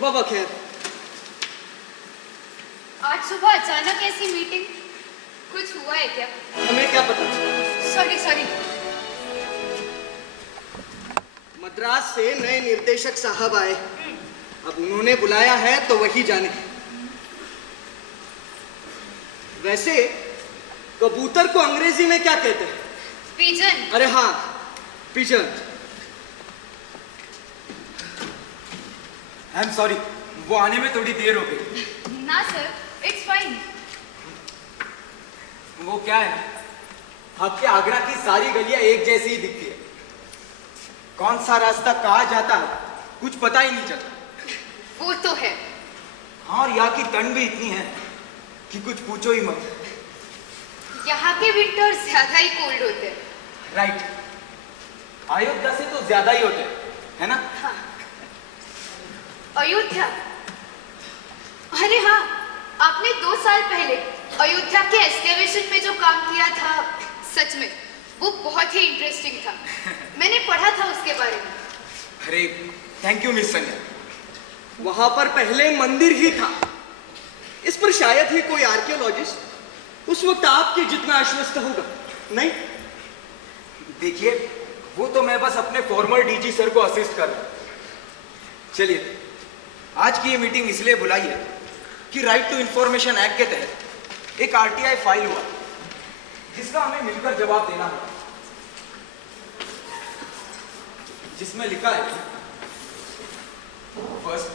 सुबह बखैर। आज सुबह अचानक ऐसी मीटिंग, कुछ हुआ है क्या? हमें क्या पता। सॉरी। मद्रास से नए निर्देशक साहब आए, अब उन्होंने बुलाया है तो वही जाने। वैसे कबूतर को अंग्रेजी में क्या कहते हैं? पिजन। अरे हाँ, पिजन। आई एम सॉरी, वो आने में थोड़ी देर हो गई। ना सर, इट्स फाइन। वो क्या है ना, आपके आगरा की सारी गलियां एक जैसी ही दिखती है। कौन सा रास्ता कहाँ जाता है कुछ पता ही नहीं चलता। वो तो है। हाँ, और यहाँ की ठंड भी इतनी है कि कुछ पूछो ही मत। यहाँ के विंटर ज्यादा ही कोल्ड होते हैं। राइट, अयोध्या से तो ज्यादा ही होते हैं, है ना? हाँ। अयोध्या, अरे हाँ, आपने 2 साल पहले अयोध्या के एस्केवेशन में जो काम किया था, सच में वो बहुत ही इंटरेस्टिंग था। मैंने पढ़ा था उसके बारे में। अरे थैंक यू मिस संजय। वहां पर पहले मंदिर ही था। इस पर शायद ही कोई आर्कियोलॉजिस्ट उस वक्त आपके जितना आश्वस्त होगा, नहीं? देखिए, वो तो मैं बस अपने फॉर्मर डीजी सर को असिस्ट कर रहा हूं। चलिए, आज की ये मीटिंग इसलिए बुलाई है कि राइट टू इंफॉर्मेशन एक्ट के तहत एक आरटीआई फाइल हुआ जिसका हमें मिलकर जवाब देना होगा, जिसमें लिखा है, first,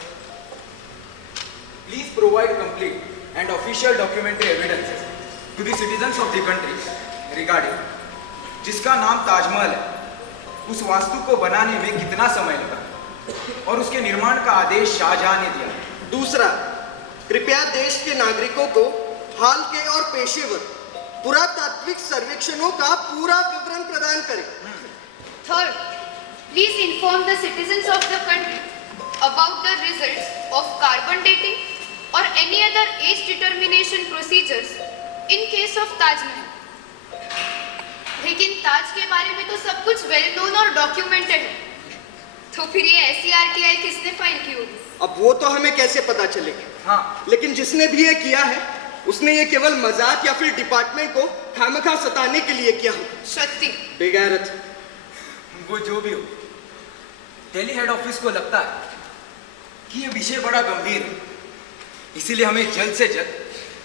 please provide complete and official documentary evidences to the citizens of the country regarding जिसका नाम ताजमहल है, उस वास्तु को बनाने में कितना समय लगा और उसके निर्माण का आदेश शाहजहां ने दिया। दूसरा, कृपया देश के नागरिकों को हाल के और पेशेवर पुरातात्विक सर्वेक्षणों का पूरा विवरण प्रदान करें। Third, please inform the citizens of the country about the results of carbon dating और any other age determination procedures in case of Taj Mahal. लेकिन ताज के बारे में तो सब कुछ वेल नोन और डॉक्यूमेंटेड है, तो फिर ये ऐसी आरटीआई किसने फाइल की होगी? अब वो तो हमें कैसे पता चलेगा? हाँ, लेकिन जिसने भी ये किया है उसने ये केवल मजाक या फिर डिपार्टमेंट को खामखा सताने के लिए किया हो। सत्य। बेगैरत। वो जो भी हो, दिल्ली हेड ऑफिस को लगता है कि ये विषय बड़ा गंभीर है, इसीलिए हमें जल्द से जल्द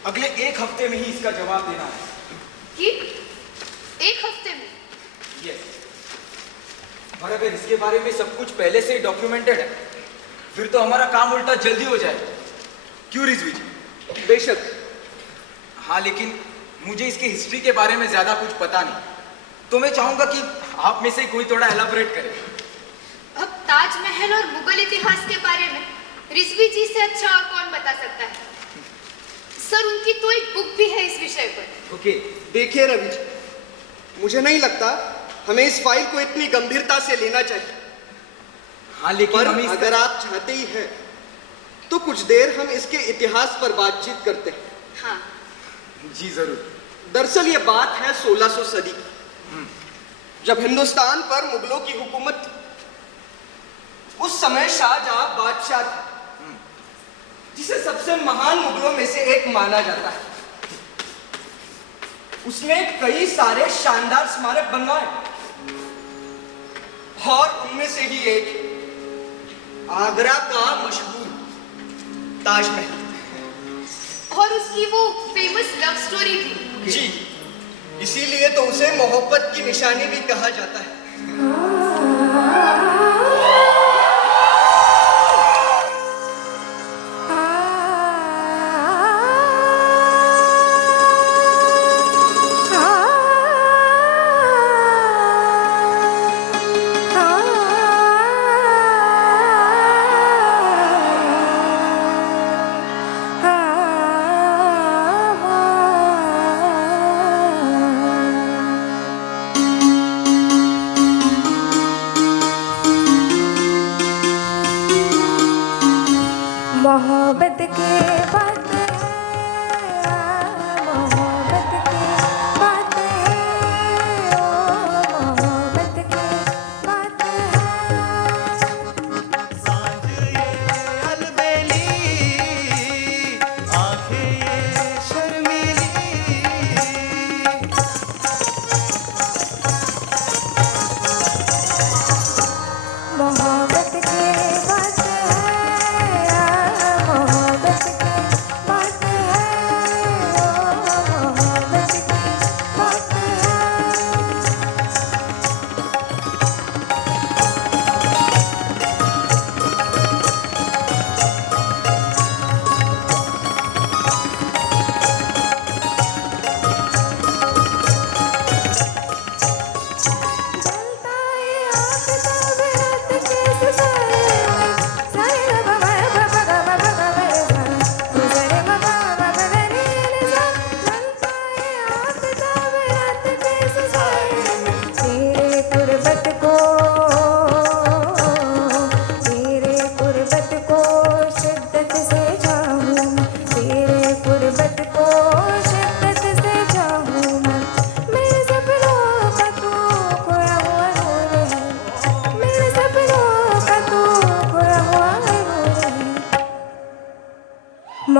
अगले 1 हफ्ते में ही इसका जवाब देना है। कि 1 हफ्ते में? यस। और अगर इसके बारे में सब कुछ पहले से ही डॉक्यूमेंटेड है, फिर तो हमारा काम उल्टा जल्दी हो जाएगा। क्यों रिजवी जी? बेशक। हाँ, लेकिन मुझे इसके हिस्ट्री के बारे में ज्यादा कुछ पता नहीं, तो मैं चाहूंगा कि आप में से कोई थोड़ा एलाबोरेट करे। अब ताजमहल और मुगल इतिहास के बारे में रिजवी जी से अच्छा और कौन बता सकता है? सर, उनकी तो एक बुक भी है इस विषय पर। ओके, देखिए रवि जी, मुझे नहीं लगता हमें इस फाइल को इतनी गंभीरता से लेना चाहिए। हाँ, लेकिन पर अगर आप चाहते ही हैं तो कुछ देर हम इसके इतिहास पर बातचीत करते हैं। हाँ जी जरूर। दरअसल ये बात है 1600 सदी की, जब हिंदुस्तान पर मुगलों की हुकूमत थी। उस समय शाहजहां बादशाह थे, जिसे सबसे महान मुगलों में से एक माना जाता है। उसने कई सारे शानदार स्मारक बनवाए और उनमें से ही एक आगरा का मशहूर ताजमहल। और उसकी वो फेमस लव स्टोरी थी। जी, इसीलिए तो उसे मोहब्बत की निशानी भी कहा जाता है।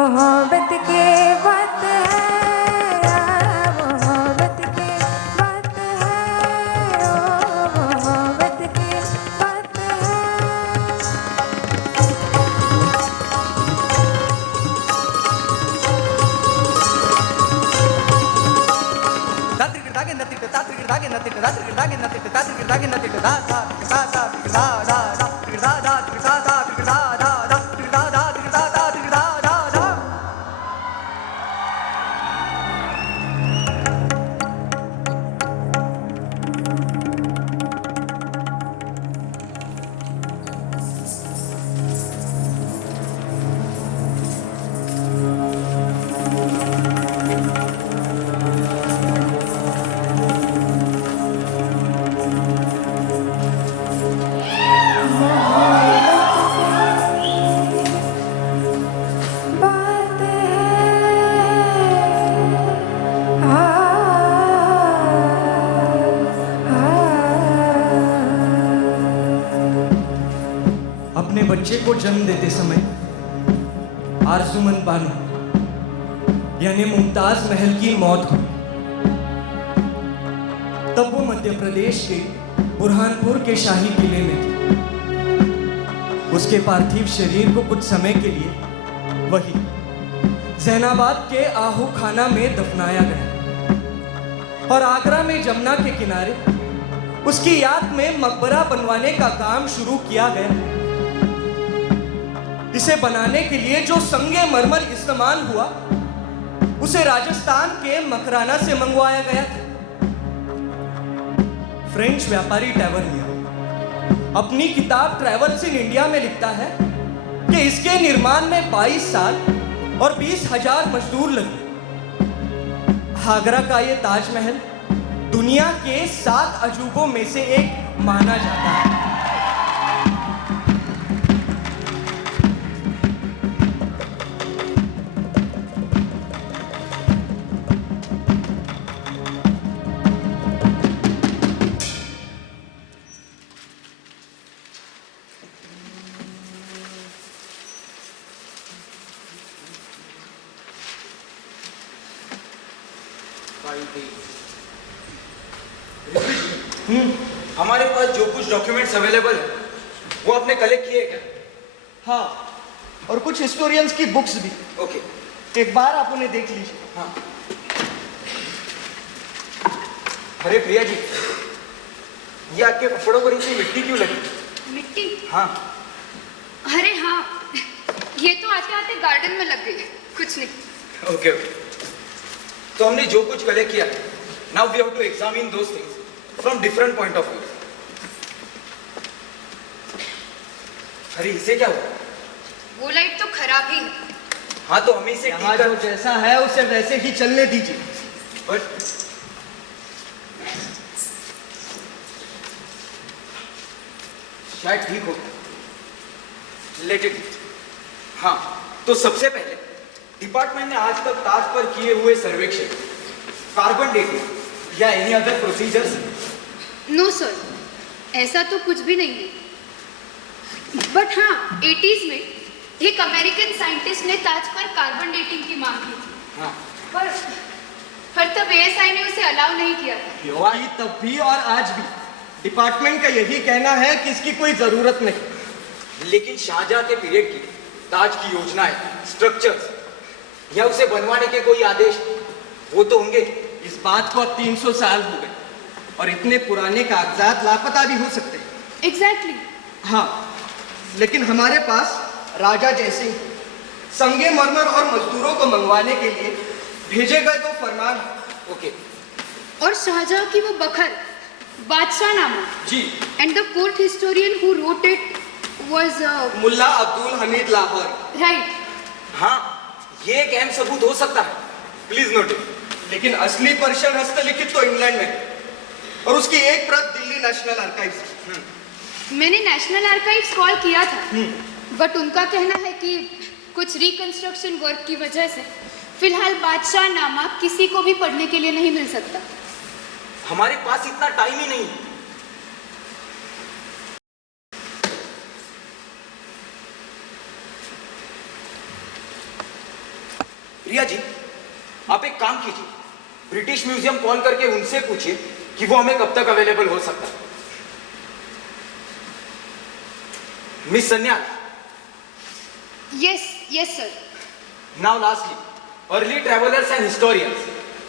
मोहब्बत के बात है, मोहब्बत के बात है, ओ मोहब्बत के बात है। बात अपने बच्चे को जन्म देते समय आरज़ूमंद बानो यानी मुमताज महल की मौत हुई। तब वो मध्य प्रदेश के बुरहानपुर के शाही किले में थी। उसके पार्थिव शरीर को कुछ समय के लिए वही जैनाबाद के आहू खाना में दफनाया गया और आगरा में जमुना के किनारे उसकी याद में मकबरा बनवाने का काम शुरू किया गया। इसे बनाने के लिए जो संगे मरमर इस्तेमाल हुआ उसे राजस्थान के मकराना से मंगवाया गया था। फ्रेंच व्यापारी टैवर्नियर अपनी किताब ट्रैवल्स इन इंडिया में लिखता है कि इसके निर्माण में 22 साल और 20,000 मजदूर लगे। आगरा का ये ताजमहल दुनिया के 7 अजूबों में से एक माना जाता है। हमारे पास जो कुछ डॉक्यूमेंट्स अवेलेबल है वो आपने कलेक्ट किए क्या? हाँ, और कुछ हिस्टोरियंस की बुक्स भी। ओके, एक बार आप उन्हें देख लीजिए। हाँ। अरे प्रिया जी, ये आपके कपड़ों पर इतनी मिट्टी क्यों लगी? मिट्टी? हाँ। अरे हाँ, ये तो आते आते गार्डन में लग गई, कुछ नहीं। ओके ओके, तो हमने जो कुछ कलेक्ट किया, now we have to examine those things from different point of view. अरे इसे क्या हुआ? वो लाइट तो खराब ही है। हाँ तो हमें इसे यहाँ ठीक जो कर, जैसा है उसे वैसे ही चलने दीजिए। बट शायद ठीक हो, लेट इट। हाँ, तो सबसे पहले डिपार्टमेंट ने आज तक ताज पर किए हुए सर्वेक्षण, कार्बन डेटिंग या any other procedures? No sir, ऐसा तो कुछ भी नहीं है। बट हाँ, 80s में एक अमेरिकन साइंटिस्ट ने ताज पर कार्बन डेटिंग की मांग की थी। हाँ, पर तब एएसआई ने उसे अलाउ नहीं किया था। क्योंकि तब भी और आज भी डिपार्टमेंट का यही कहना है कि इसकी कोई जरूरत नहीं। लेकिन शाहजहां के पीरियड की ताज की योजनाएं, स्ट्रक्चर्स या उसे बनवाने के कोई आदेश वो तो होंगे। इस बात को अब 300 साल हो गए और इतने पुराने कागजात लापता भी हो सकते हैं। एग्जैक्टली। हाँ, लेकिन हमारे पास राजा जयसिंह संगे मरमर और मजदूरों को मंगवाने के लिए भेजे गए तो फरमान। ओके, और शाहजहां की वो बखर बादशाह नामा जी, and the court historian who wrote it was Mulla Abdul Hamid Lahori. Right. हाँ, ये एक अहम सबूत हो सकता है, प्लीज नोट इट। लेकिन असली पर्शियन हस्तलिखित तो इंग्लैंड में और उसकी एक प्रत दिल्ली नेशनल आर्काइव्स। मैंने नेशनल आर्काइव्स कॉल किया था, बट उनका कहना है कि कुछ रिकंस्ट्रक्शन वर्क की वजह से फिलहाल बादशाह नामा किसी को भी पढ़ने के लिए नहीं मिल सकता। हमारे पास इतना टाइम ही नहीं। रिया जी, आप एक काम कीजिए, ब्रिटिश म्यूजियम कॉल करके उनसे पूछिए कि वो हमें कब तक अवेलेबल हो सकता है। Miss Sanyal, yes sir. Now lastly, early travellers and historians.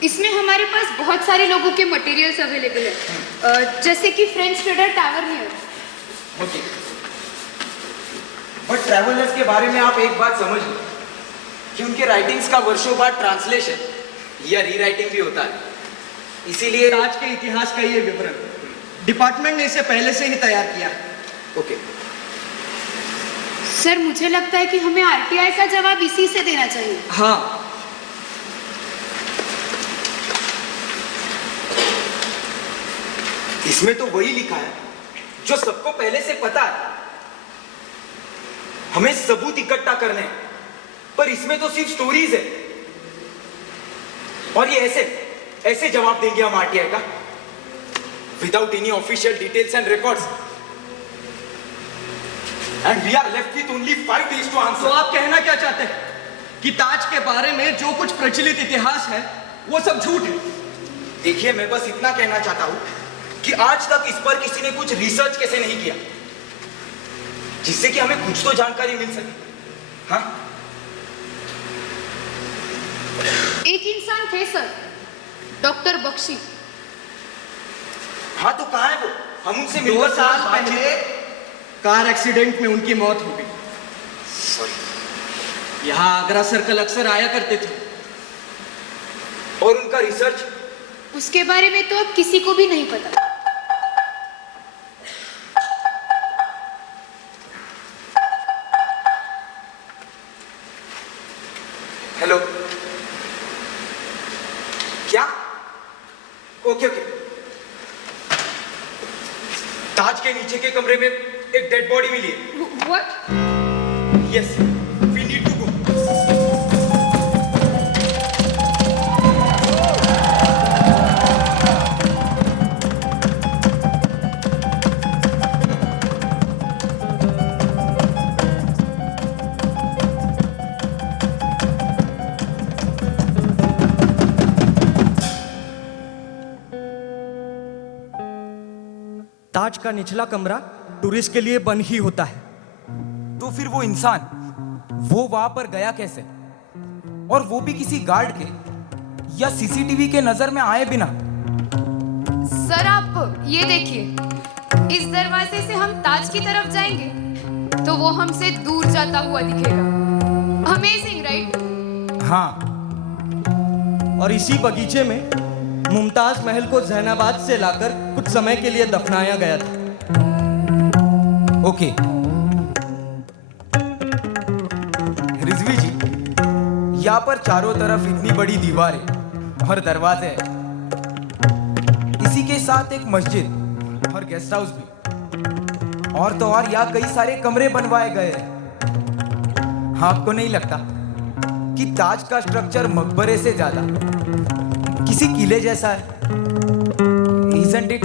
इसमें हमारे पास बहुत सारे लोगों के मटेरियल्स अवेलेबल है, जैसे कि French trader Tavernier. Okay, but travellers के बारे में आप एक बात समझ लो कि उनके राइटिंग्स का वर्षों बाद ट्रांसलेशन या रीराइटिंग भी होता है, इसीलिए आज के इतिहास का ये विवरण डिपार्टमेंट ने इसे पहले से ही तैयार किया है। ओके। सर, मुझे लगता है कि हमें आरटीआई का जवाब इसी से देना चाहिए। हाँ, इसमें तो वही लिखा है जो सबको पहले से पता है, हमें सबूत इकट्ठा करने हैं, पर इसमें तो सिर्फ स्टोरीज है। और ये ऐसे जवाब देंगे हम आरटीआई का, without any official details and records, and we are left with only 5 days to to answer. आप कहना क्या चाहते हैं कि ताज के बारे में जो कुछ प्रचलित इतिहास है वो सब झूठ है? देखिए, मैं बस इतना कहना चाहता हूं कि आज तक इस पर किसी ने कुछ रिसर्च कैसे नहीं किया जिससे कि हमें कुछ तो जानकारी मिल सके। हाँ, एक इंसान थे सर, डॉक्टर बख्शी। हाँ, तो कहाँ है वो? हम उनसे 2 मिलकर साल बातचीत- पहले कार एक्सीडेंट में उनकी मौत हो गई। यहाँ आगरा सर्कल अक्सर आया करते थे। और उनका रिसर्च? उसके बारे में तो अब किसी को भी नहीं पता। हेलो, क्या? ओके, ताज के नीचे के कमरे में एक डेड बॉडी मिली है। What? Yes, we need to go. Taj का निचला कमरा टूरिस्ट के लिए बंद ही होता है। तो फिर वो इंसान वो वहां पर गया कैसे, और वो भी किसी गार्ड के या सीसीटीवी के नजर में आए बिना? सर, आप ये देखिए, इस दरवाजे से हम ताज की तरफ जाएंगे तो वो हमसे दूर जाता हुआ दिखेगा। Amazing, right? हाँ, और इसी बगीचे में मुमताज महल को जैनाबाद से लाकर कुछ समय के लिए दफनाया गया था। ओके। रिजवी जी, यहाँ पर चारों तरफ इतनी बड़ी दीवारें और दरवाजे हैं, इसी के साथ एक मस्जिद और गेस्ट हाउस भी, और तो और यहाँ कई सारे कमरे बनवाए गए हैं। आपको नहीं लगता कि ताज का स्ट्रक्चर मकबरे से ज्यादा किसी किले जैसा है? Isn't it?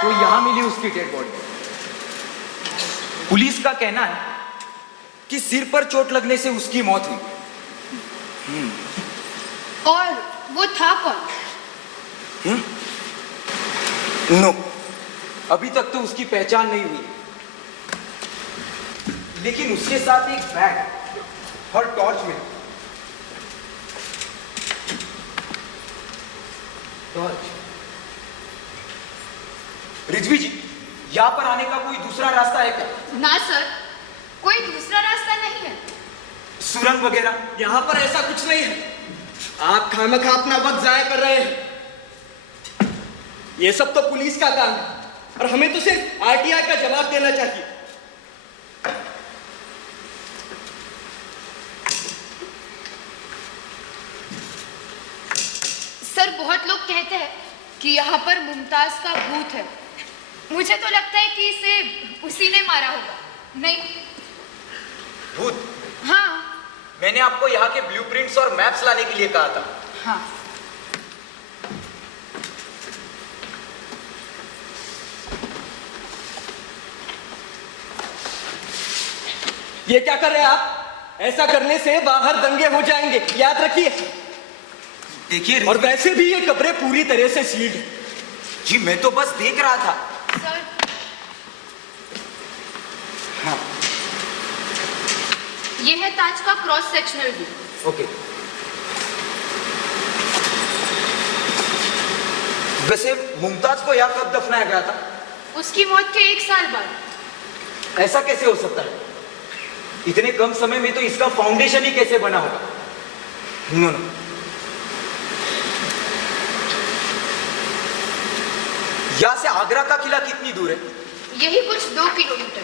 तो यहां मिली उसकी डेड बॉडी। पुलिस का कहना है कि सिर पर चोट लगने से उसकी मौत हुई। और वो था कौन? नो, अभी तक तो उसकी पहचान नहीं हुई, लेकिन उसके साथ एक बैग और टॉर्च मिली। टॉर्च। रिजवी जी, यहाँ पर आने का कोई दूसरा रास्ता है क्या? ना सर, कोई दूसरा रास्ता नहीं है। सुरंग वगैरह? यहाँ पर ऐसा कुछ नहीं है। आप खामखा अपना वक्त जाया कर रहे हैं। ये सब तो पुलिस का काम है और हमें तो सिर्फ आरटीआई का जवाब देना चाहिए। सर, बहुत लोग कहते हैं कि यहाँ पर मुमताज का भूत है। मुझे तो लगता है कि इसे उसी ने मारा होगा। नहीं? भूत? हाँ मैंने आपको यहाँ के ब्लूप्रिंट्स और मैप्स लाने के लिए कहा था। हाँ। ये क्या कर रहे हैं आप? ऐसा करने से बाहर दंगे हो जाएंगे, याद रखिए। देखिए और वैसे भी ये कमरे पूरी तरह से सील्ड है। जी मैं तो बस देख रहा था। सर हाँ ये है ताज का क्रॉस सेक्शनल व्यू। ओके। वैसे मुमताज को यहाँ कब दफनाया गया था? उसकी मौत के 1 साल बाद। ऐसा कैसे हो सकता है? इतने कम समय में तो इसका फाउंडेशन ही कैसे बना होगा? No no. यहाँ से आगरा का किला कितनी दूर है? यही कुछ 2 किलोमीटर।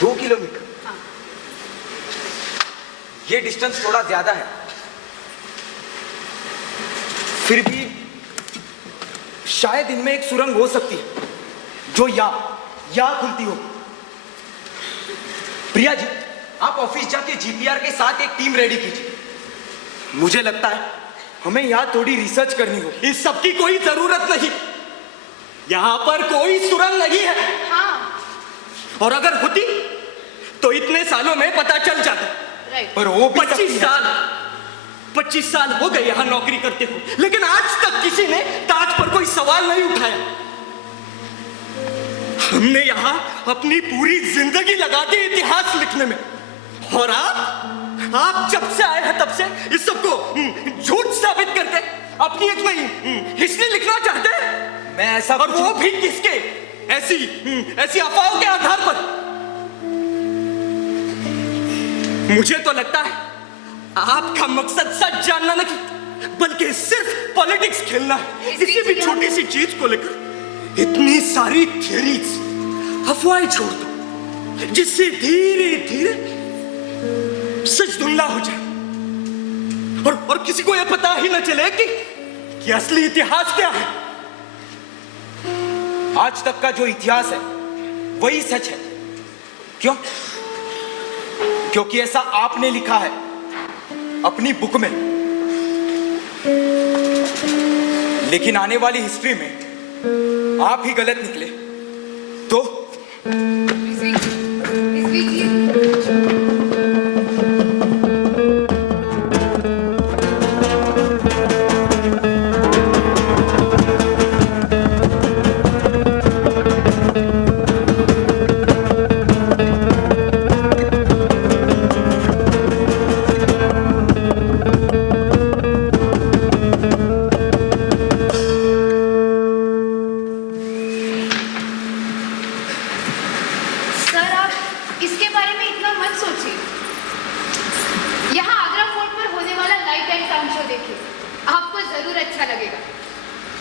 2 किलोमीटर? हाँ। ये डिस्टेंस थोड़ा ज्यादा है। फिर भी शायद इनमें एक सुरंग हो सकती है जो यहाँ खुलती हो। प्रिया जी, आप ऑफिस जाके जीपीआर के साथ एक टीम रेडी कीजिए। मुझे लगता है हमें यहाँ थोड़ी रिसर्च करनी हो। इस सब की कोई जरूरत नहीं, यहां पर कोई सुरंग नहीं है। हाँ और अगर होती तो इतने सालों में पता चल जाता। राइट। पर वो भी 25 साल हो गए यहां नौकरी करते हो, लेकिन आज तक किसी ने ताज पर कोई सवाल नहीं उठाया। हमने यहां अपनी पूरी जिंदगी लगा दी इतिहास लिखने में, और आप जब से आए हैं तब से इस सबको झूठ साबित करके अपनी एक नई हिस्ट्री लिखना चाहते हैं। मैं ऐसा और वो भी किसके? ऐसी अफवाहों के आधार पर। मुझे तो लगता है आपका मकसद सच जानना नहीं, बल्कि सिर्फ पॉलिटिक्स खेलना है। किसी भी छोटी सी चीज को लेकर इतनी सारी थियरीज, अफवाहें छोड़ दो, जिससे धीरे धीरे सच धुंधला हो जाए और किसी को यह पता ही न चले कि असली इतिहास क्या है। आज तक का जो इतिहास है वही सच है। क्यों? क्योंकि ऐसा आपने लिखा है अपनी बुक में। लेकिन आने वाली हिस्ट्री में आप ही गलत निकले तो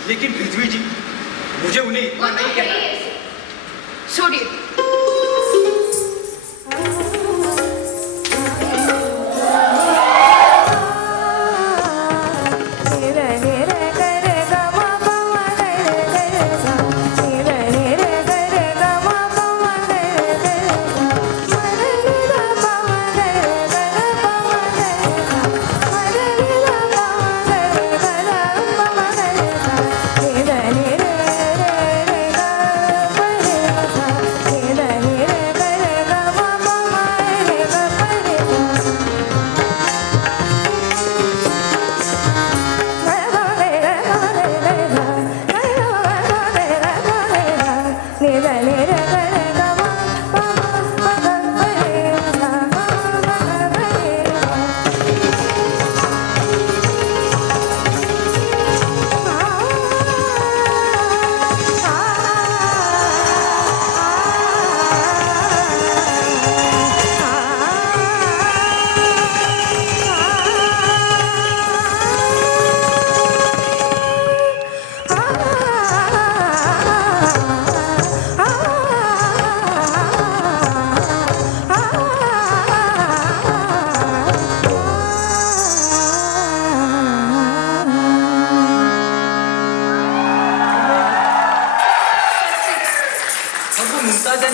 लेकिन रिजवी जी, मुझे उन्हें इतना नहीं कहना। छोड़िए।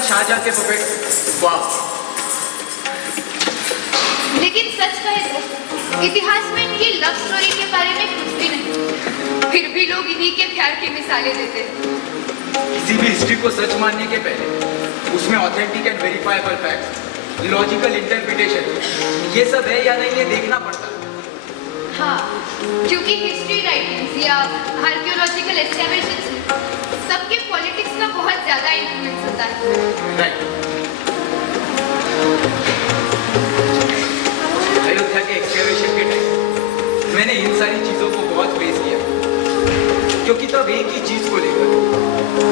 शाहजहां के पपेट। वाह, लेकिन सच कहे तो इतिहास में इनकी लव स्टोरी के बारे में कुछ भी नहीं। फिर भी लोग इन्हीं के प्यार की मिसालें देते हैं। किसी भी हिस्ट्री को सच मानने के पहले उसमें authentic and verifiable facts, logical interpretation, ये सब है या नहीं ये देखना पड़ता है। हाँ, क्योंकि हिस्ट्री राइटिंग्स या आर्कियोलॉजिकल एस्टिमेशंस में सबके पॉलिटिक्स का बहुत ज्यादा इन्फ्लुएंस होता है। राइट। अयोध्या के एक्सकैवेशन के टाइम मैंने इन सारी चीजों को बहुत फेस किया, क्योंकि तब एक ही चीज को लेकर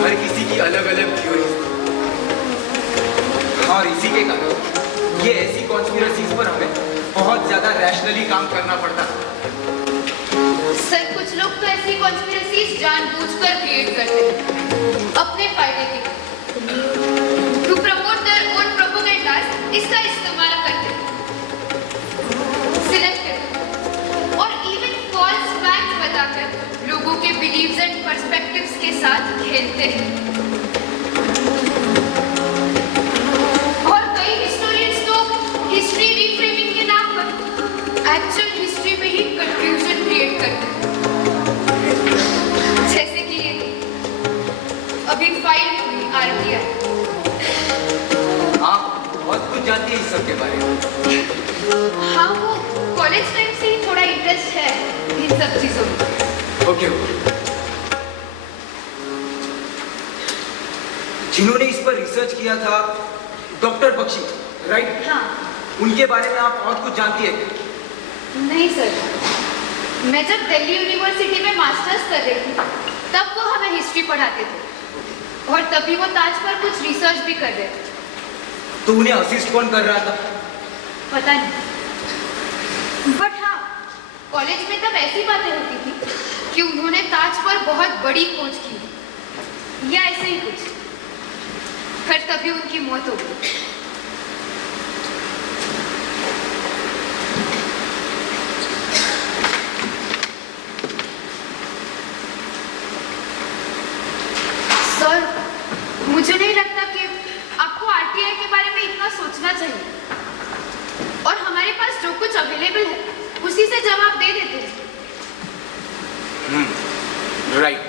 हर किसी की अलग अलग थ्योरीज थी, और इसी के कारण ये ऐसी कॉन्स्पिरेसीज पर हमें बहुत ज्यादा रैशनली काम करना पड़ता है। सर, कुछ लोग तो ऐसी कॉन्स्पिरेसीज जानबूझकर क्रिएट करते हैं अपने फायदे के लिए। टू प्रमोट देयर ओन प्रोपेगेंडास इसका इस्तेमाल करते हैं, सिलेक्टिव और इवन फॉल्स फैक्ट्स बताकर लोगों के बिलीव्स एंड पर्सपेक्टिव्स के साथ खेलते हैं। और कई हिस्टोरियंस तो हिस्ट्री रिफ्रेमिंग के नाम पर एक्चुअल हिस्ट्री में ही कंफ्यूजन क्रिएट करते हैं। जैसे कि ये अभी फाइल हुई आरटीआई। आप बहुत कुछ जानती है इस सब के बारे में। हाँ, वो कॉलेज टाइम से ही थोड़ा इंटरेस्ट है इन सब चीजों में। ओके। जिन्होंने इस पर रिसर्च किया था डॉक्टर बख्शी, राइट? हाँ। उनके बारे में आप बहुत कुछ जानती है? नहीं सर, मैं जब दिल्ली यूनिवर्सिटी में मास्टर्स कर रही थी तब वो हमें हिस्ट्री पढ़ाते थे, और तभी वो ताज पर कुछ रिसर्च भी कर रहे थे। तो उन्हें असिस्ट कौन कर रहा था? पता नहीं, बट हाँ, कॉलेज में तब ऐसी बातें होती थी कि उन्होंने ताज पर बहुत बड़ी खोज की या ऐसे ही कुछ, फिर तभी उनकी मौत हो गई। सर, मुझे नहीं लगता कि आपको आरटीआई के बारे में इतना सोचना चाहिए, और हमारे पास जो कुछ अवेलेबल है उसी से जवाब दे देते हैं। राइट।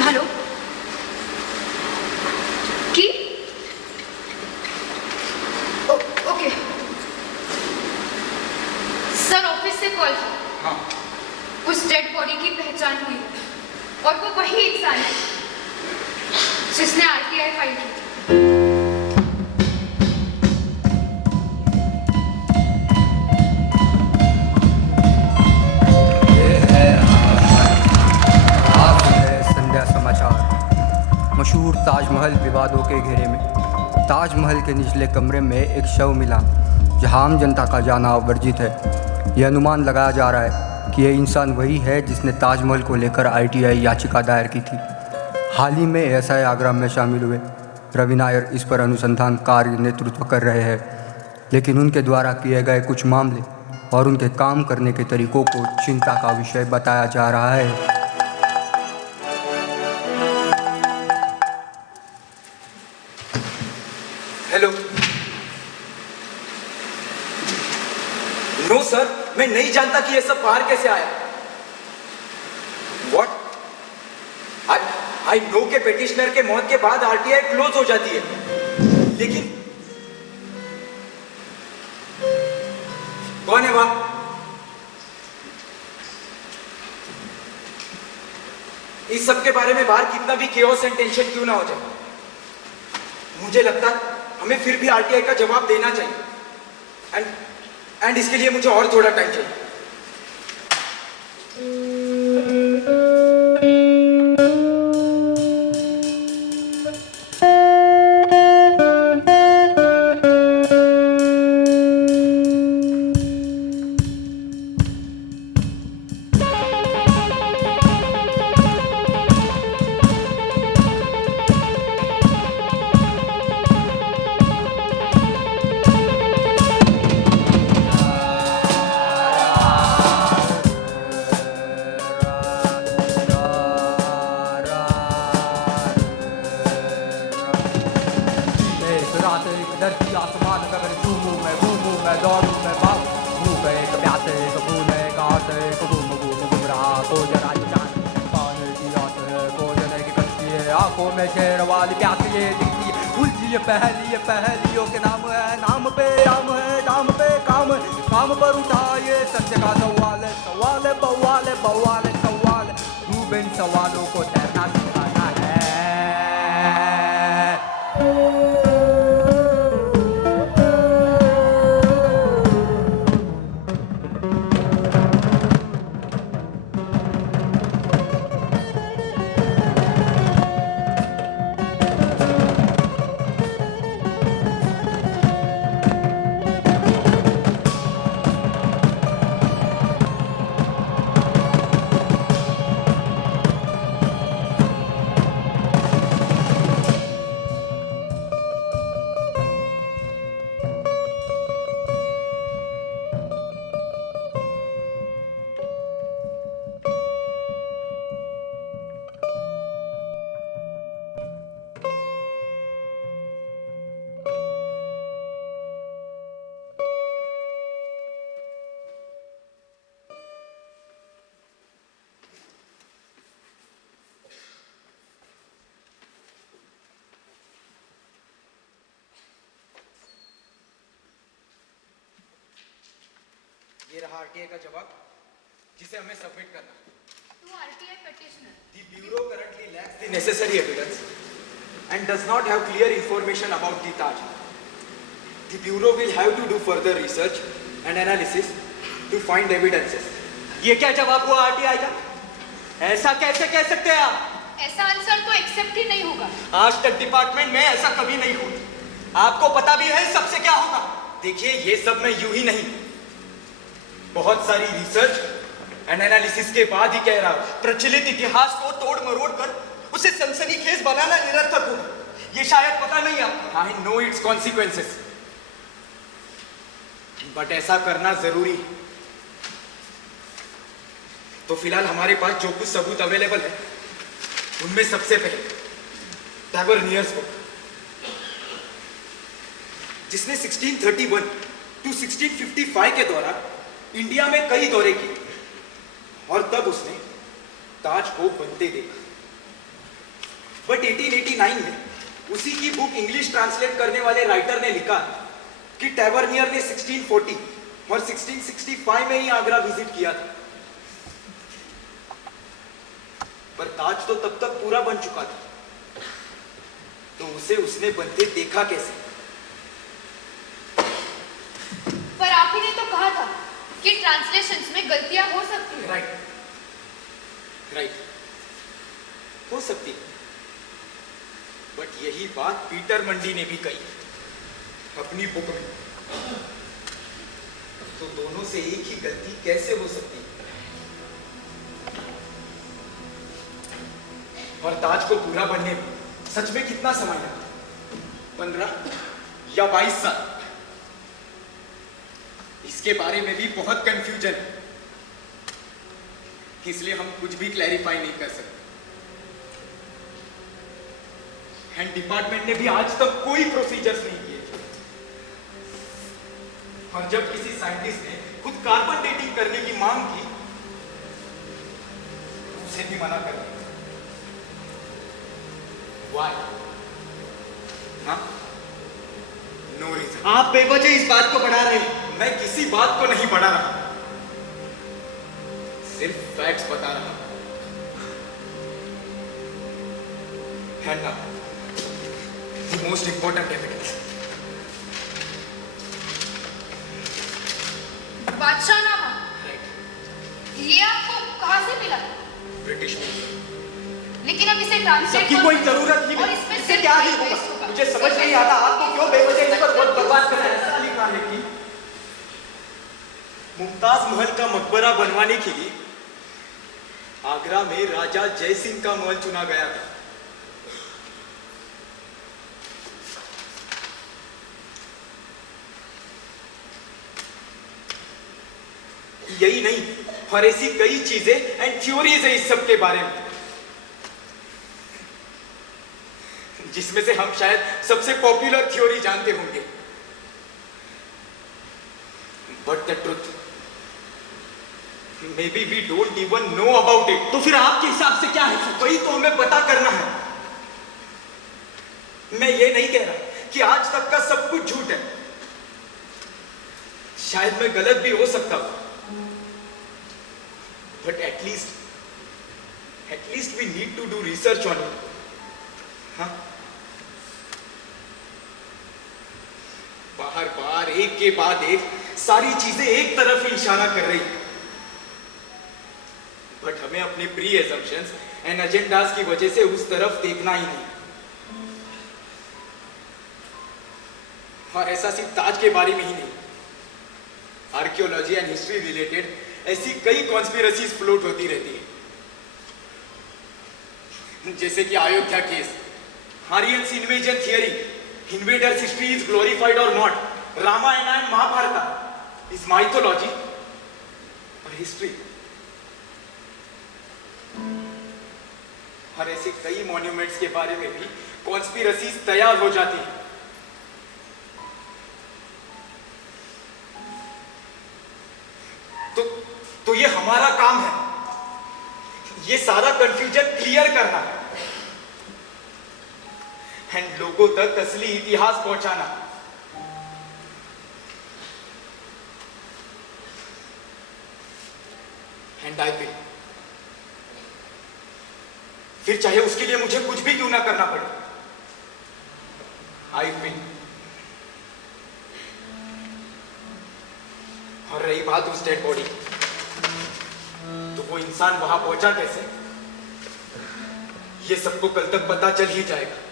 हेलो, की ओके सर, ऑफिस से कॉल था। हाँ। उस डेड बॉडी की पहचान हुई और वो वही इंसान है जिसने आरटीआई फाइल की थी। संध्या समाचार। मशहूर ताजमहल विवादों के घेरे में ताजमहल के निचले कमरे में एक शव मिला जहां आम जनता का जाना वर्जित है। यह अनुमान लगाया जा रहा है कि यह इंसान वही है जिसने ताजमहल को लेकर आईटीआई याचिका दायर की थी। हाल ही में एएसआई आगरा में शामिल हुए रवि नायर इस पर अनुसंधान कार्य नेतृत्व कर रहे हैं, लेकिन उनके द्वारा किए गए कुछ मामले और उनके काम करने के तरीकों को चिंता का विषय बताया जा रहा है। हेलो। नो सर, मैं नहीं जानता कि यह सब बाहर कैसे आया। व्हाट? आई नो के पेटिशनर के मौत के बाद आरटीआई क्लोज हो जाती है, लेकिन कौन है वहां? इस सब के बारे में बाहर कितना भी केओस एंड टेंशन क्यों ना हो जाए, मुझे लगता है हमें फिर भी आरटीआई का जवाब देना चाहिए। एंड इसके लिए मुझे और थोड़ा टाइम चाहिए। रात है कुगुम गुम रहा को जरा चांद पानी की रात है को जरा की कश्ती है आंखों में शेर वाली प्यासी ये दिखती है उलझी पहलियों के नाम है नाम पे राम है नाम पे काम है काम पर उठाए सत्य का सवाल है सवाल है बवाल है बवाल है सवाल है डूबे इन सवालों को तैरना सिखाना है ये रहा आरटीआई का जवाब जिसे हमें सबमिट करना। To RTI petitioner. The bureau currently lacks the necessary evidence and does not have clear information about the Taj. The bureau will have to do further research and analysis to find evidences. ये क्या जवाब हुआ RTI का? ऐसा कैसे कह सकते हैं आप? ऐसा आंसर तो एक्सेप्ट ही नहीं होगा। आज तक डिपार्टमेंट में ऐसा कभी नहीं हुआ। आपको पता भी है सबसे क्या होगा? देखिए ये सब मैं यूं ही नहीं, बहुत सारी रिसर्च एंड एनालिसिस के बाद ही कह रहा हूं। प्रचलित इतिहास को तोड़ मरोड़ कर उसे सनसनीखेज बनाना निरर्थक होगा। ये शायद पता नहीं आपको। I know it's consequences, but ऐसा करना जरूरी है। तो फिलहाल हमारे पास जो कुछ सबूत अवेलेबल है उनमें सबसे पहले टैवर्नियर्स बुक, जिसने 1631 टू 1655 के दौरान इंडिया में कई दौरे किए और तब उसने ताज को बनते देखा। बट 1889 में उसी की बुक इंग्लिश ट्रांसलेट करने वाले राइटर ने लिखा कि टैवर्नियर ने 1640 और 1665 में ही आगरा विजिट किया था, पर ताज तो तब तक पूरा बन चुका था, तो उसे उसने बनते देखा कैसे? पर आप ही ने तो कहा था कि ट्रांसलेशंस में गलतियां हो सकती हैं। राइट, हो सकती है, बट यही बात पीटर मंडी ने भी कही अपनी बुक में। तो दोनों से एक ही गलती कैसे हो सकती है? और ताज को पूरा बनने में सच में कितना समय लगा? 15 या 22 साल? इसके बारे में भी बहुत कंफ्यूजन है, इसलिए हम कुछ भी क्लैरिफाई नहीं कर सकते। एंड डिपार्टमेंट ने भी आज तक कोई प्रोसीजर्स नहीं किए। और जब किसी साइंटिस्ट ने खुद कार्बन डेटिंग करने की मांग की, उसे भी मना कर दिया। Why? हाँ? No reason. आप बेवजह इस बात को बढ़ा रहे हैं। मैं किसी बात को नहीं बढ़ा रहा, सिर्फ फैक्ट्स बता रहा हूं। And now, the most important evidence. बादशाहनामा, Right. ये आपको कहाँ से मिला? ब्रिटिश में। लेकिन अब इसे ट्रांसलेट सबकी कोई जरूरत ही और नहीं। इसमें इससे सिर्फ क्या ही टाइम होगा? वेस्ट होगा। मुझे समझ नहीं आता आपको क्यों बेवजह इस पर वक्त बर्बाद कर रहे हैं। ऐसा लिखा है कि मुमताज महल का मकबरा बनवाने के लिए आगरा में राजा जय सिंह का महल चुना गया था। यही नहीं, और ऐसी कई चीजें एंड थ्योरीज है इस सब के बारे में, जिसमें से हम शायद सबसे पॉपुलर थ्योरी जानते होंगे। But the truth Maybe we don't even know about it. तो फिर आपके हिसाब से क्या है सच? वही तो हमें पता करना है। मैं ये नहीं कह रहा कि आज तक का सब कुछ झूठ है, शायद मैं गलत भी हो सकता हूं, but at least we need to do research on it. हाँ, बाहर बाहर एक के बाद एक सारी चीजें एक तरफ ही इशारा कर रही, बट हमें अपने प्री एजम्पशंस एंड एजेंडास की वजह से उस तरफ देखना ही नहीं। और ऐसा सिर्फ ताज के बारे में ही नहीं, आर्कियोलॉजी एंड हिस्ट्री रिलेटेड ऐसी कई कॉन्स्पिरेसीज फ्लोट होती रहती है, जैसे कि Ayodhya case, Aryans invasion theory, invaders history is glorified और not, Ramayana and Mahabharata is mythology और हिस्ट्री। और ऐसे कई मॉन्यूमेंट्स के बारे में भी कॉन्स्पिरेसीज तैयार हो जाती है। तो ये हमारा काम है, ये सारा कंफ्यूजन क्लियर करना एंड लोगों तक असली इतिहास पहुंचाना। एंड आई विल, फिर चाहे उसके लिए मुझे कुछ भी क्यों ना करना पड़े, आई विल। और रही बात उस डेड बॉडी, तो वो इंसान वहां पहुंचा कैसे, ये सबको कल तक पता चल ही जाएगा।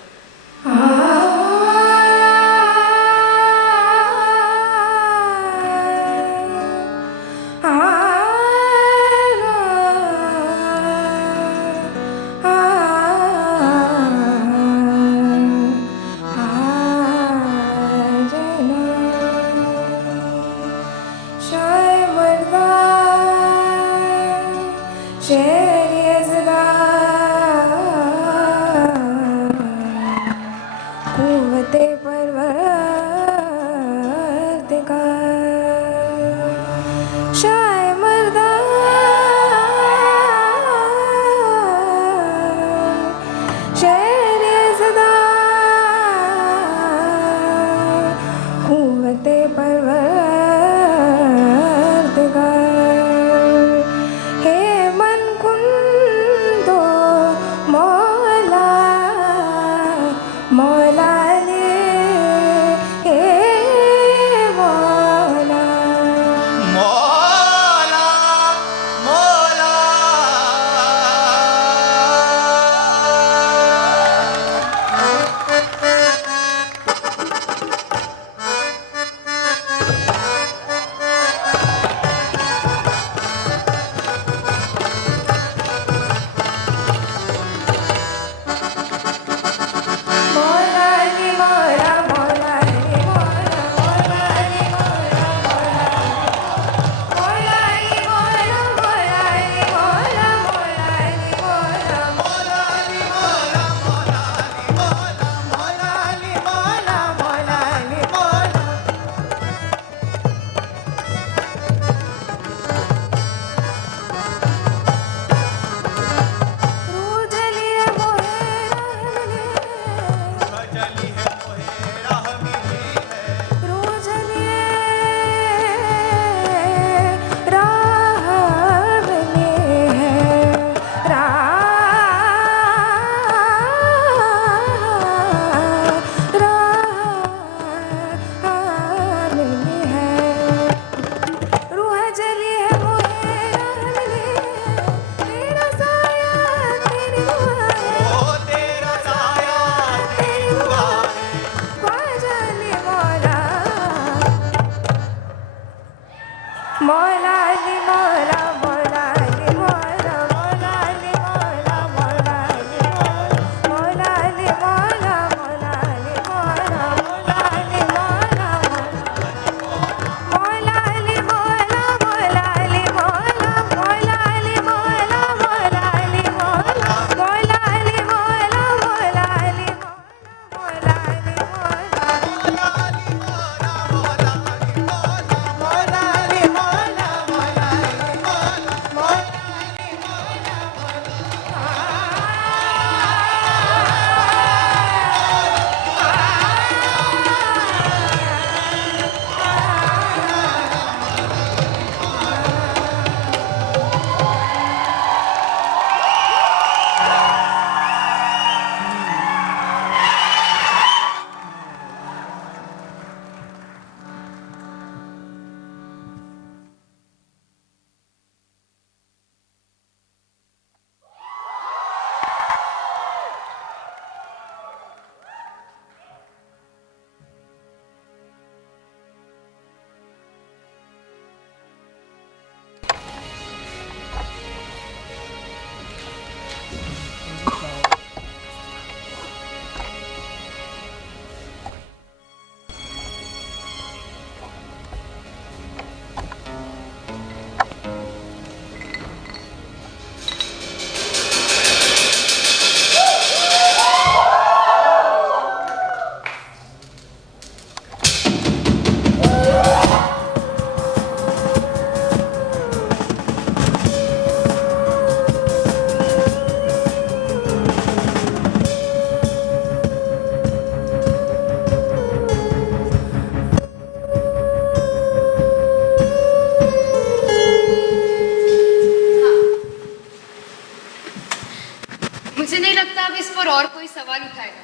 सवाल उठाएगा।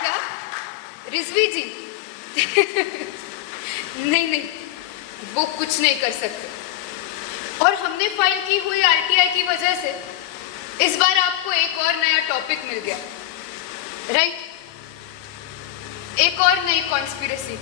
क्या रिजवी जी? नहीं, वो कुछ नहीं कर सकते। और हमने फाइल की हुई आरटीआई की वजह से इस बार आपको एक और नया टॉपिक मिल गया, राइट? एक और नई कॉन्स्पिरेसी।